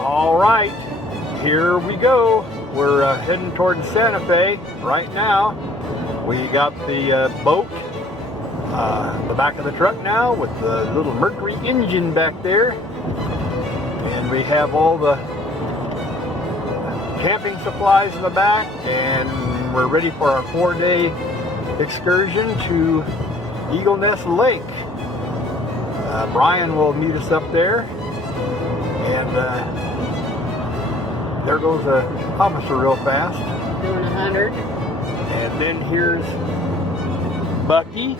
All right, here we go. We're heading towards Santa Fe right now. We got the boat, the back of the truck now with the little Mercury engine back there. And we have all the camping supplies in the back, and we're ready for our 4-day excursion to Eagle Nest Lake. Brian will meet us up there, and there goes a officer real fast. Doing 100. And then here's Bucky.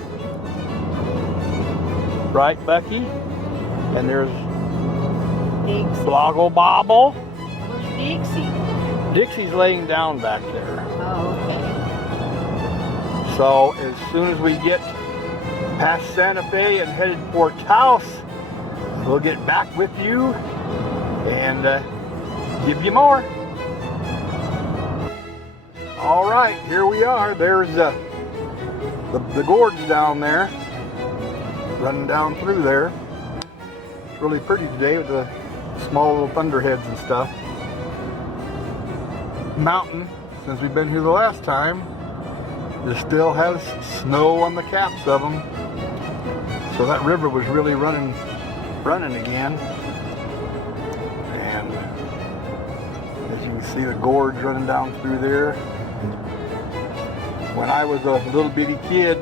Right, Bucky? And there's Dixie. Bloggle Bobble. Where's Dixie? Dixie's laying down back there. Oh, okay. So as soon as we get past Santa Fe and headed for Taos, we'll get back with you and give you more. All right, here we are. There's the gorge down there, running down through there. It's really pretty today with the small little thunderheads and stuff. Mountain, since we've been here the last time, it still has snow on the caps of them. So that river was really running again. And as you can see, the gorge running down through there. When I was a little bitty kid,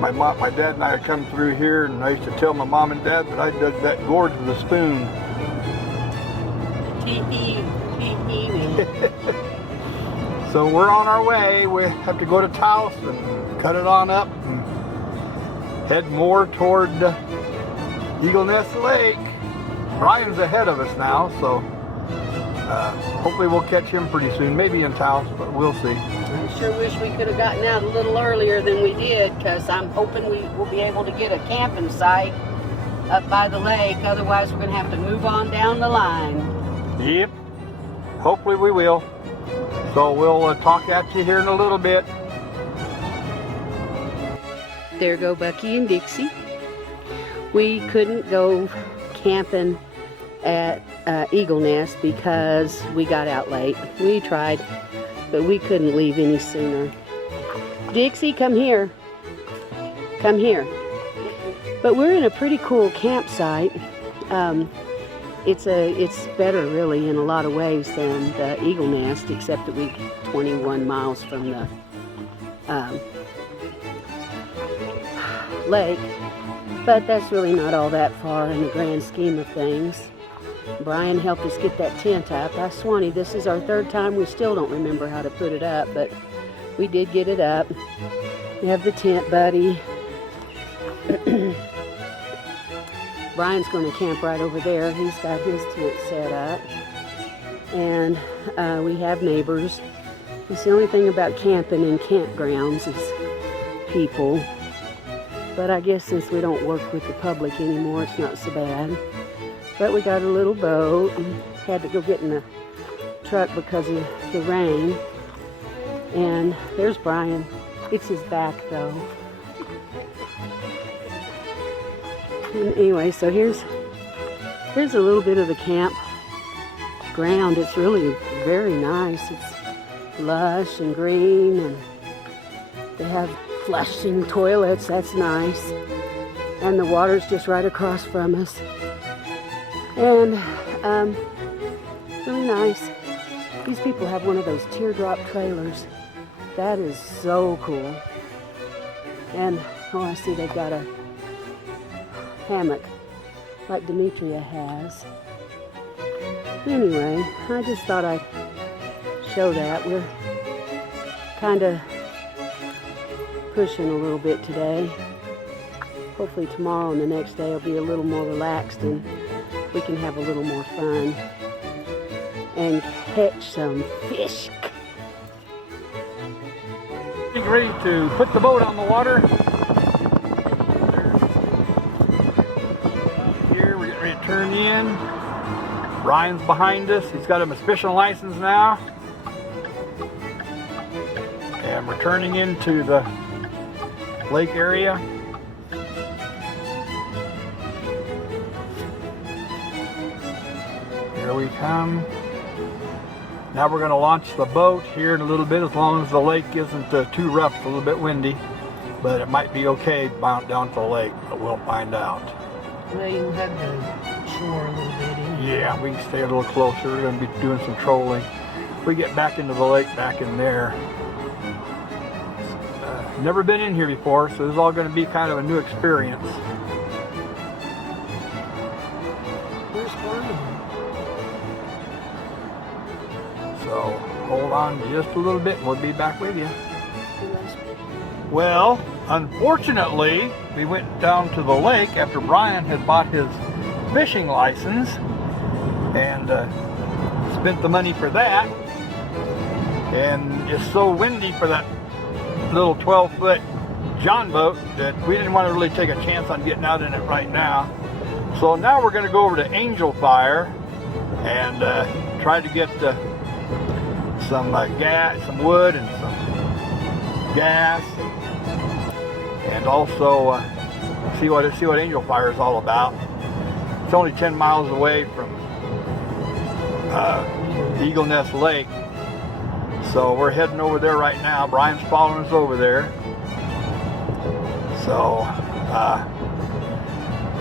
my dad and I had come through here, and I used to tell my mom and dad that I dug that gorge with a spoon. So we're on our way. We have to go to Taos and cut it on up and head more toward Eagle Nest Lake. Brian's ahead of us now, so hopefully we'll catch him pretty soon. Maybe in Taos, but we'll see. I sure wish we could have gotten out a little earlier than we did, because I'm hoping we will be able to get a camping site up by the lake. Otherwise, we're going to have to move on down the line. Yep. Hopefully we will. So we'll talk at you here in a little bit. There go Bucky and Dixie. We couldn't go camping at Eagle Nest because we got out late. We tried, but we couldn't leave any sooner. Dixie, come here. Come here. But we're in a pretty cool campsite. It's better really in a lot of ways than the Eagle Nest, except that we're 21 miles from the lake. But that's really not all that far in the grand scheme of things. Brian helped us get that tent up. Swanee, this is our 3rd time. We still don't remember how to put it up, but we did get it up. We have the tent buddy. Brian's going to camp right over there. He's got his tent set up. And we have neighbors. It's the only thing about camping in campgrounds is people. But I guess since we don't work with the public anymore, it's not so bad. But we got a little boat and had to go get in the truck because of the rain. And there's Brian. It's his back though. And anyway, so here's a little bit of the camp ground. It's really very nice. It's lush and green, and they have flushing toilets. That's nice. And the water's just right across from us. And really nice. These people have one of those teardrop trailers. That is so cool. And oh, I see they've got a hammock like Demetria has. Anyway, I just thought I'd show that. We're kind of pushing a little bit today. Hopefully tomorrow and the next day will be a little more relaxed and we can have a little more fun and catch some fish. Getting ready to put the boat on the water. Here we're getting ready to turn in. Ryan's behind us. He's got his fishing license now. And we're turning into the lake area. here we come. Now we're going to launch the boat here in a little bit, as long as the lake isn't too rough, a little bit windy. But it might be okay bound down to the lake, but we'll find out. Well, you have the shore a little bit in. Yeah, we can stay a little closer. We're going to be doing some trolling. If we get back into the lake back in there. Never been in here before, so this is all going to be kind of a new experience. Where's Brian? So hold on just a little bit and we'll be back with you. Well, unfortunately, we went down to the lake after Brian had bought his fishing license and spent the money for that. And it's so windy for that little 12-foot John boat that we didn't want to really take a chance on getting out in it right now. So now we're going to go over to Angel Fire and try to get some gas, some wood, and some gas, and also see what Angel Fire is all about. It's only 10 miles away from Eagle Nest Lake. So we're heading over there right now. Brian's following us over there. So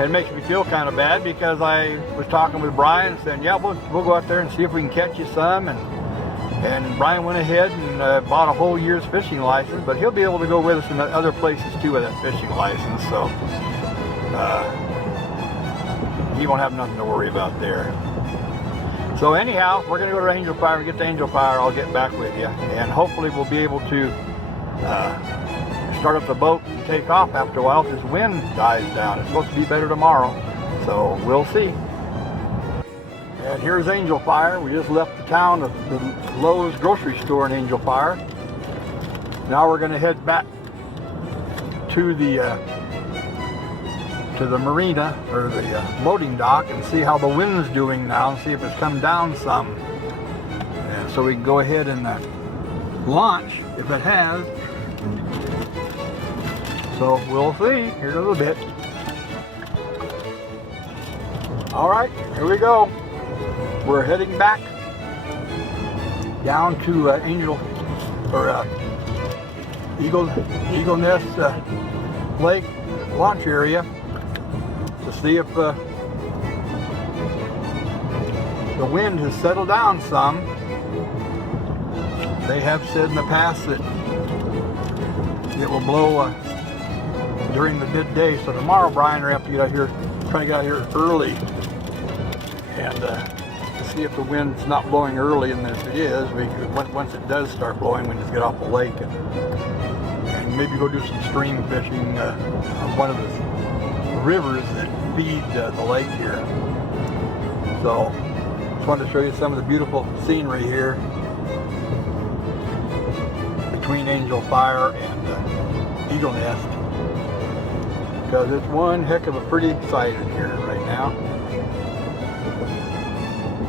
it makes me feel kind of bad because I was talking with Brian and saying, yeah, we'll go out there and see if we can catch you some. And Brian went ahead and bought a whole year's fishing license, but he'll be able to go with us in other places too with that fishing license. So he won't have nothing to worry about there. So anyhow, we're going to go to Angel Fire. When we get to Angel Fire, I'll get back with you. And hopefully we'll be able to start up the boat and take off after a while if this wind dies down. It's supposed to be better tomorrow. So we'll see. And here's Angel Fire. We just left the town of the Lowe's grocery store in Angel Fire. Now we're going to head back to the marina, or the loading dock, and see how the wind's doing now and see if it's come down some. And so we can go ahead and launch if it has. So we'll see here in a little bit. All right, here we go. We're heading back down to Eagle Nest Lake launch area to see if the wind has settled down some. They have said in the past that it will blow during the midday. So tomorrow, Brian, we're have to get out here, try to get out here early, and see if the wind's not blowing early. And if it is, once it does start blowing, we just get off the lake and maybe go do some stream fishing on one of the rivers that feed the lake here. So just wanted to show you some of the beautiful scenery here between Angel Fire and Eagle Nest, because it's one heck of a pretty sight in here right now.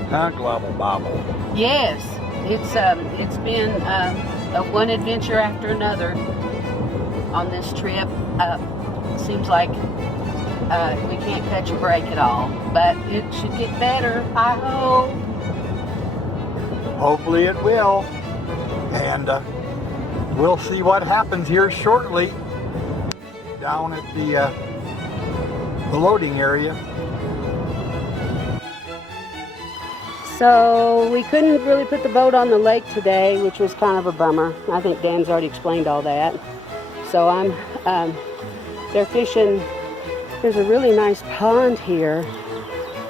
Huh, globble bobble. Yes, it's been a one adventure after another on this trip. Seems like we can't catch a break at all, but it should get better, I hope. Hopefully it will, and we'll see what happens here shortly down at the loading area. So we couldn't really put the boat on the lake today, which was kind of a bummer. I think Dan's already explained all that. So they're fishing. There's a really nice pond here,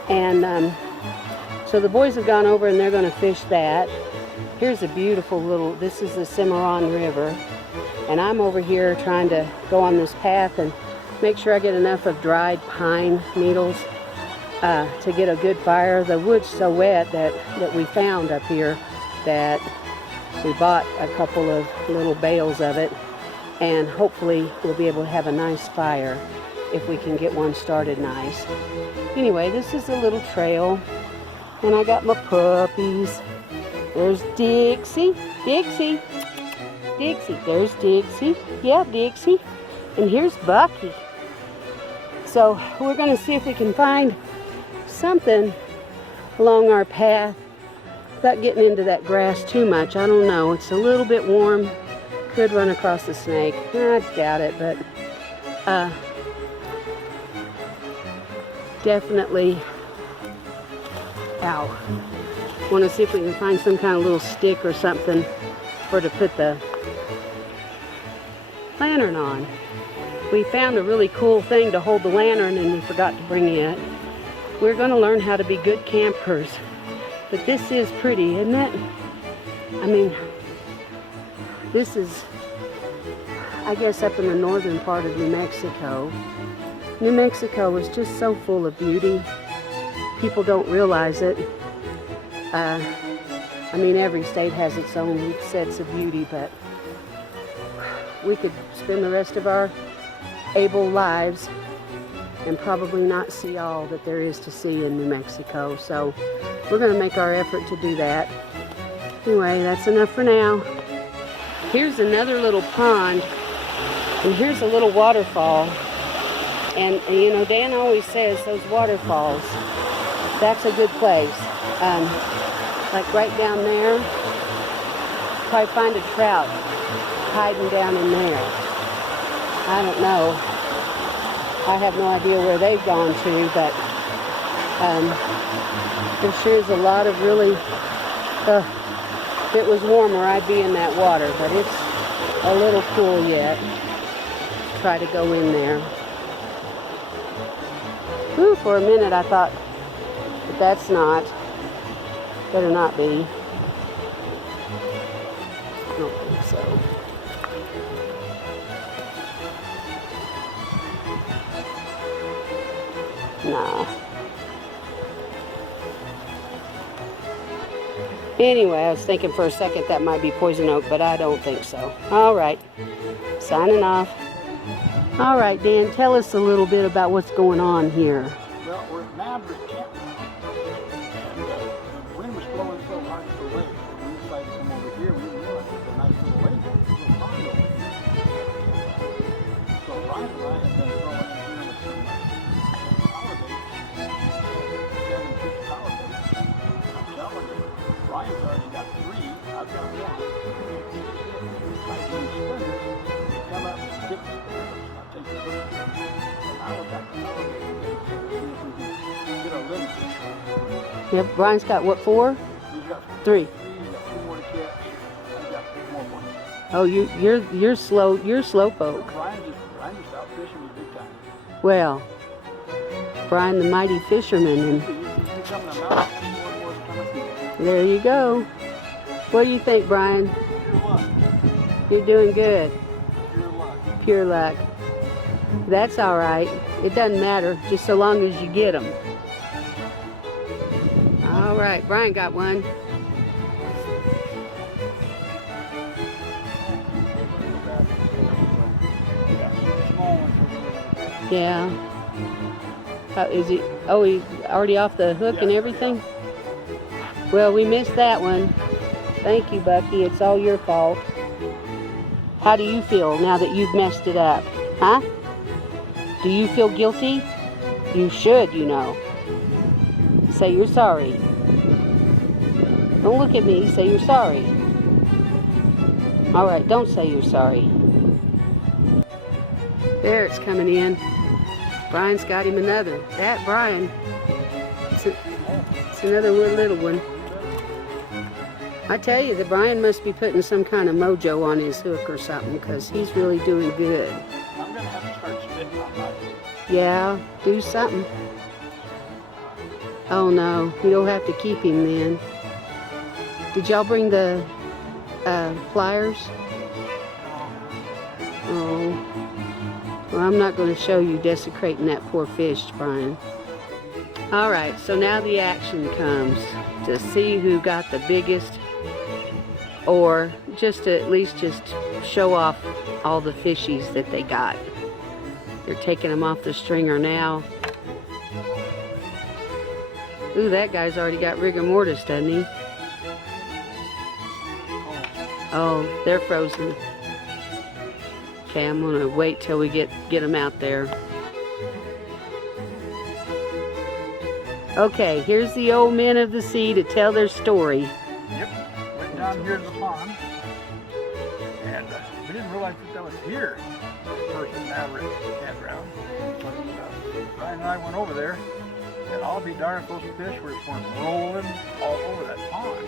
and so the boys have gone over and they're going to fish that. Here's a beautiful this is the Cimarron River, and I'm over here trying to go on this path and make sure I get enough of dried pine needles to get a good fire. The wood's so wet that we found up here that we bought a couple of little bales of it, and hopefully we'll be able to have a nice fire if we can get one started nice. Anyway, this is a little trail, and I got my puppies. There's Dixie, Dixie, Dixie. There's Dixie. Yeah, Dixie. And here's Bucky. So we're going to see if we can find something along our path without getting into that grass too much. I don't know. It's a little bit warm. Could run across the snake. I doubt it, but definitely. Ow. Want to see if we can find some kind of little stick or something for to put the lantern on. We found a really cool thing to hold the lantern and we forgot to bring it. We're going to learn how to be good campers. But this is pretty, isn't it? I mean, this is, I guess, up in the northern part of New Mexico. New Mexico is just so full of beauty. People don't realize it. I mean, every state has its own sets of beauty, but we could spend the rest of our able lives and probably not see all that there is to see in New Mexico. So we're going to make our effort to do that. Anyway, that's enough for now. Here's another little pond, and here's a little waterfall. And you know, Dan always says those waterfalls, that's a good place. Like right down there, probably find a trout hiding down in there. I don't know. I have no idea where they've gone to, but there sure is a lot of really, if it was warmer, I'd be in that water, but it's a little cool yet. Try to go in there. Whew, for a minute I thought, but that's not. Better not be. I don't think so. Nah. Anyway, I was thinking for a second that might be poison oak, but I don't think so. All right. Signing off. All right, Dan, tell us a little bit about what's going on here. Well, we're at Maverick Camp. The wind was blowing so hard to the lake. When we decided to come over here, we didn't realize it was a nice little lake. It was a little pond over here. So Ryan and I have been throwing in here with some power baits. 7-6 power baits. I'm telling you, Ryan's already got 3. I've got 1. I do spinners. Come up and stick spinners. I'll take the first one. And I will got the power bait. See if we can get a limit. Yep, Brian's got what, 4? He's got 3. He's got 2 more to catch. I've got 3 more ones. Oh, you're slow. You're slowpoke. Brian just out fishing me big time. Well, Brian the mighty fisherman, and He's coming to mountain. More and more is coming. there you go. What do you think, Brian? Pure luck. You're doing good. Pure luck. Pure luck. That's all right. It doesn't matter, just so long as you get them. All right, Brian got one. Yeah. How is he? Oh, he's already off the hook and everything? Well, we missed that one. Thank you, Bucky. It's all your fault. How do you feel now that you've messed it up? Huh? Do you feel guilty? You should, you know. Say you're sorry. Don't look at me. Say you're sorry. All right, don't say you're sorry. There, it's coming in. Brian's got him another. That Brian. It's another little one. I tell you, the Brian must be putting some kind of mojo on his hook or something, because he's really doing good. I'm going to have to start spitting on my bait. Yeah, do something. Oh no, you don't have to keep him then. Did y'all bring the pliers? Oh. Well, I'm not going to show you desecrating that poor fish, Brian. All right, so now the action comes to see who got the biggest, or just to at least just show off all the fishies that they got. They're taking them off the stringer now. Ooh, that guy's already got rigor mortis, doesn't he? Oh, they're frozen. Okay, I'm gonna wait till we get them out there. Okay, here's the old men of the sea to tell their story. Yep, went down here to the pond, and we didn't realize that was here. First in Maverick campground. But Brian and I went over there, and I'll be darned if those fish were just rolling all over that pond.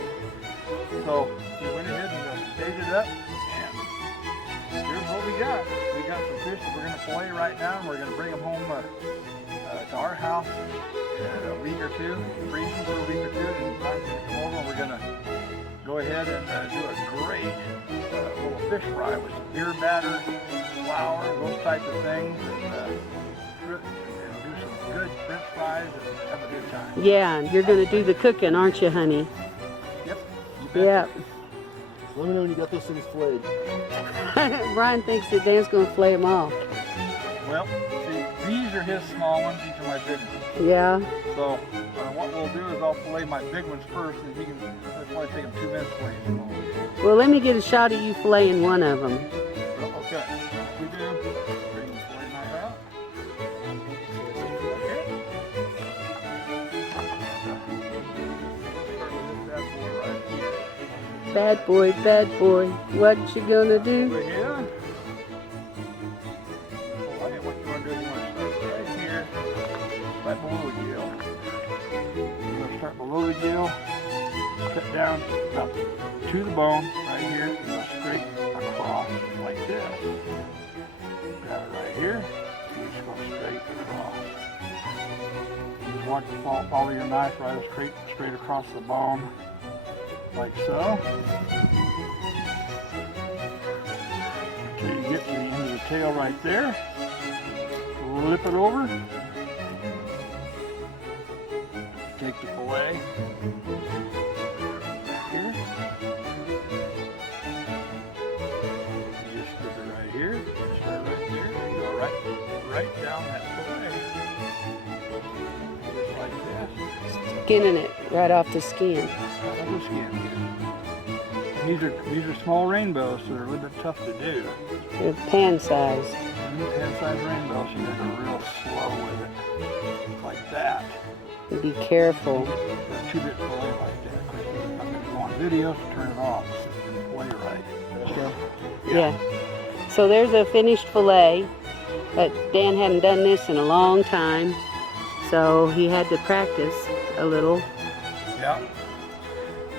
So we went ahead and baited up, and here's what we got. We got some fish that we're going to fillet right now, and we're going to bring them home to our house in a week or two, freeze them for a week or two, and Brian's going to come over, and we're going to go ahead and do a great little fish fry with some beer batter, flour, those types of things, and do some good French fries and have a good time. Yeah, you're going to do the cooking, aren't you, honey? Yep. Yep. Let me know when you got those things flayed. Brian thinks that Dan's going to flay them all. Well, see, these are his small ones, these are my big ones. Yeah. So what we'll do is I'll fillet my big ones first, and it'll probably take him 2 minutes for you. So. Well, let me get a shot of you filleting one of them. Well, okay. What we do, bring the fillet knife out. Okay. Bad boy, what you gonna do? Over here. What you want to do is you want to start right here, right below the gill. You're going to start below the gill, cut down up to the bone right here, and go straight across like this. Grab it right here, and just go straight across. Just watch it follow your knife right straight across the bone, like so. Until you get to the end of the tail right there. Flip it over. Take the fillet. Back here. You just flip it right here. Start right there. And go right down that fillet. Just like this. Skinning it right off the skin. Right on the skin. These are small rainbows, so they're a little bit tough to do. They're pan size. Pan-sized rainbows, so you gotta go real slow with it, like that. Be careful. A 2-bit fillet like that. Of course, I'm gonna go on video to turn it off. So it's gonna play right. Okay. Yeah. So there's a finished fillet, but Dan hadn't done this in a long time, so he had to practice a little. Yeah.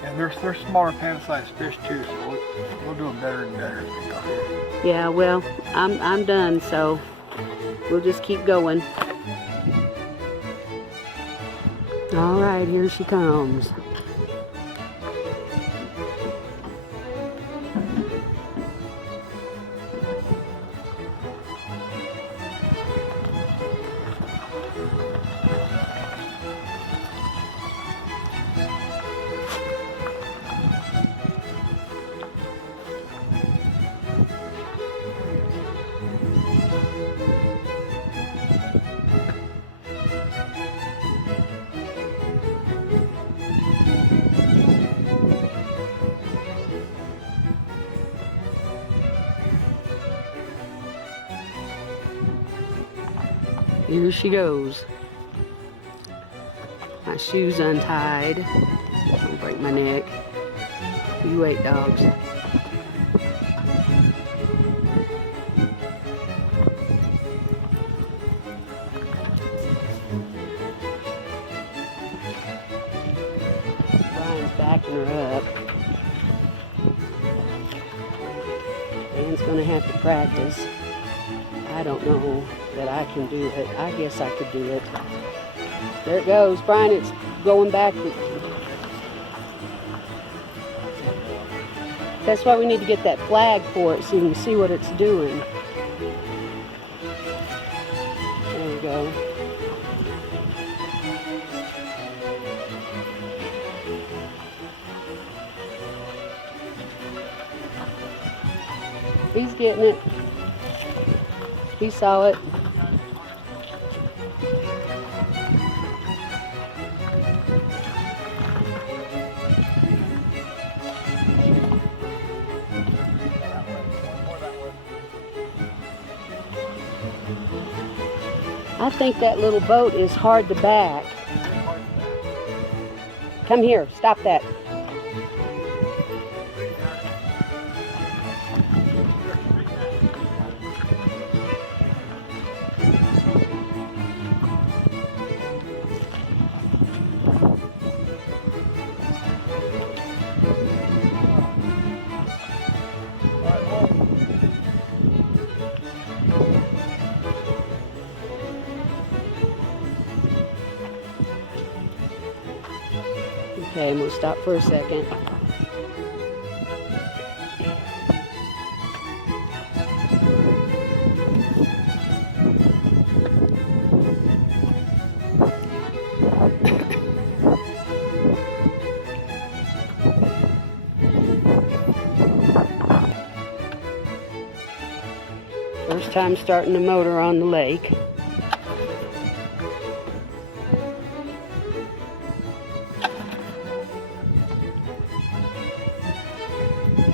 And they're smaller pan-sized fish too, so we'll do them better and better as we go here. Yeah, well, I'm done, so we'll just keep going. All right, here she comes. Here she goes. My shoe's untied. I'll break my neck. You wait, dogs. Brian's backing her up. Dan's gonna have to practice. I don't know that I can do it. I guess I could do it. There it goes. Brian, it's going back. That's why we need to get that flag for it so you can see what it's doing. There we go. He's getting it. He saw it. I think that little boat is hard to back. Come here. Stop that. Okay, we'll stop for a second. First time starting the motor on the lake.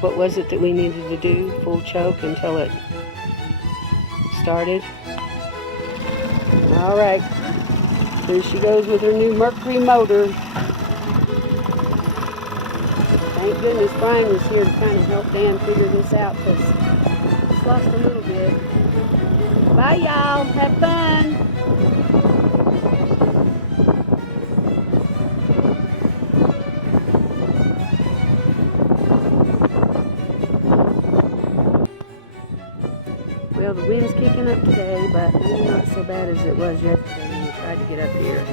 What was it that we needed to do? Full choke until it started. All right, here she goes with her new Mercury motor. Thank goodness Brian was here to kind of help Dan figure this out because he's lost a little bit. Bye y'all, have fun. Well, the wind's kicking up today, but not so bad as it was yesterday when we tried to get up here.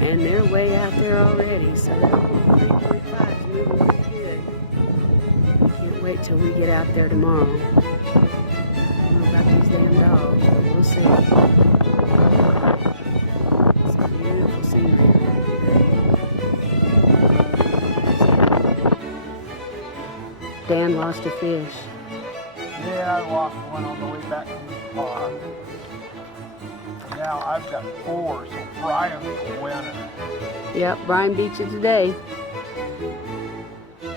And they're way out there already, so that 3.5 is moving pretty good. Can't wait till we get out there tomorrow. I don't know about these damn dogs, but we'll see. It's a beautiful scenery. Dan lost a fish. Yeah, I lost one on the way back from the pond. Now I've got 4, so Brian's the winner. Yep, Brian beat you today. He's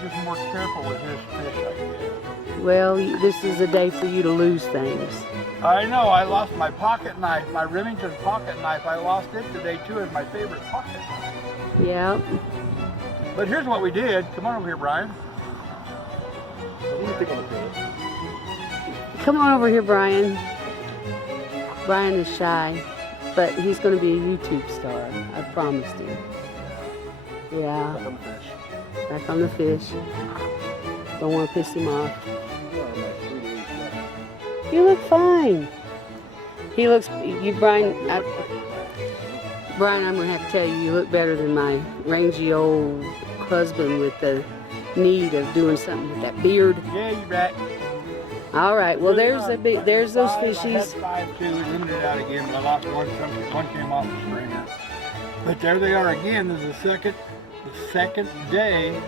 just more careful with his fish, I guess. Well, this is a day for you to lose things. I know, I lost my pocket knife, my Remington pocket knife. I lost it today too, as my favorite pocket knife. Yep. But here's what we did. Come on over here, Brian. What do you think on the pivot? Come on over here, Brian. Brian is shy, but he's going to be a YouTube star. I promised him. Yeah. Back on the fish. Back on the fish. Don't want to piss him off. Yeah, I'm like 3 days left. You look fine. He looks, Brian, Brian, I'm going to have to tell you, you look better than my rangy old husband with the need of doing something with that beard. Yeah, you bet. All right, well, there's those I fishies. had 5 too. We limited out again, but I lost one. One came off the stringer. But there they are again. This is the second day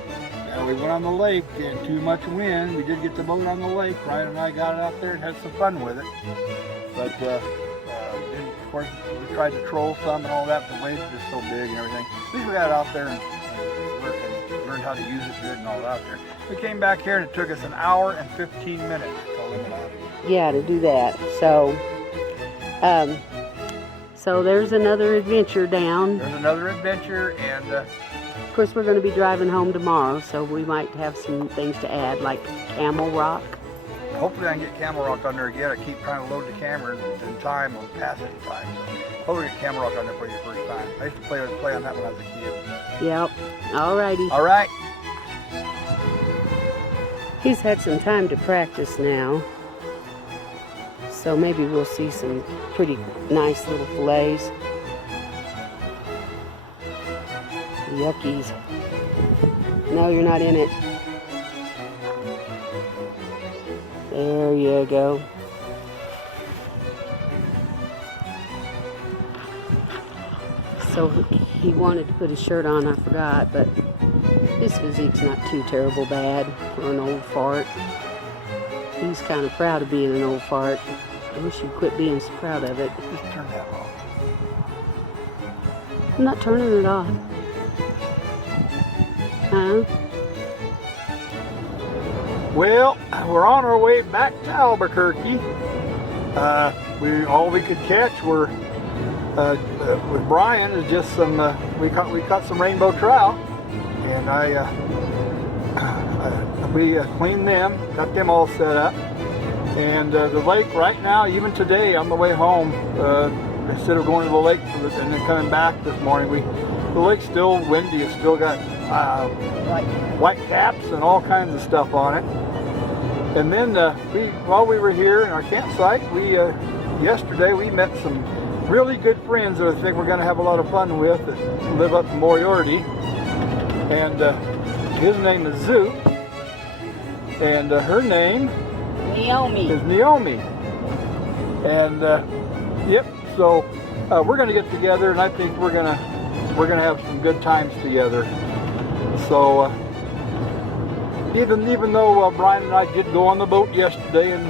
that we went on the lake and too much wind. We did get the boat on the lake. Ryan and I got it out there and had some fun with it. But then, of course, we tried to troll some and all that. But the waves are just so big and everything. At least we got it out there and learned how to use it good and all out there. We came back here and it took us an hour and 15 minutes to limit out here. Yeah, to do that. So, so there's another adventure down. There's another adventure, and Of course, we're going to be driving home tomorrow, so we might have some things to add, like Camel Rock. hopefully I can get Camel Rock on there again. I keep trying to load the camera in time or pass it in time. So hopefully get Camel Rock on there for you the first time. I used to play on that when I was a kid. Yep. Alrighty. All right. He's had some time to practice now, so maybe we'll see some pretty nice little fillets. Yuckies. No, you're not in it. There you go. So he wanted to put his shirt on, I forgot, but his physique's not too terrible bad for an old fart. He's kind of proud of being an old fart. I wish he'd quit being so proud of it. Just turn that off. I'm not turning it off. Huh? Well, we're on our way back to Albuquerque. All we could catch were with Brian is just some, we caught some rainbow trout, and we cleaned them, got them all set up. And the lake right now, even today on the way home, instead of going to the lake and then coming back this morning, the lake's still windy. It's still got white caps and all kinds of stuff on it. And then while we were here in our campsite, yesterday we met some really good friends that I think we're going to have a lot of fun with that live up in Moriarty. And his name is Zoot, and her name is Naomi. And yep, so we're going to get together, and I think we're going to have some good times together. So even though Brian and I did go on the boat yesterday and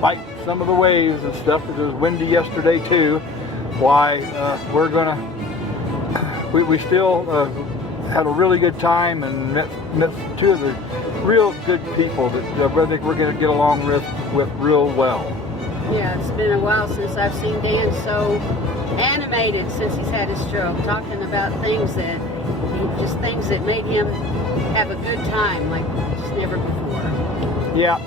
fight some of the waves and stuff, because it was windy yesterday too, why we still had a really good time and met two of the real good people that I think we're going to get along with real well. Yeah, it's been a while since I've seen Dan so animated since he's had his stroke, talking about things that made him have a good time like just never before. Yeah,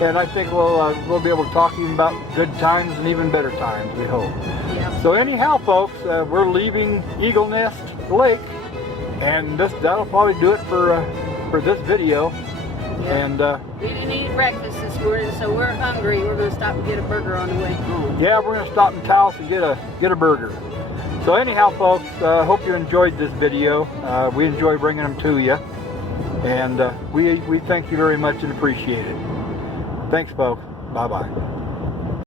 and I think we'll be able to talk even about good times and even better times, we hope. Yeah. So anyhow, folks, we're leaving Eagle Nest Lake, and that'll probably do it for this video. Yeah. And we didn't eat breakfast this morning, so we're hungry. We're going to stop and get a burger on the way home. yeah, we're going to stop in Taos and get a burger. So anyhow, folks, hope you enjoyed this video. We enjoy bringing them to you, and we thank you very much and appreciate it. Thanks, folks. Bye-bye.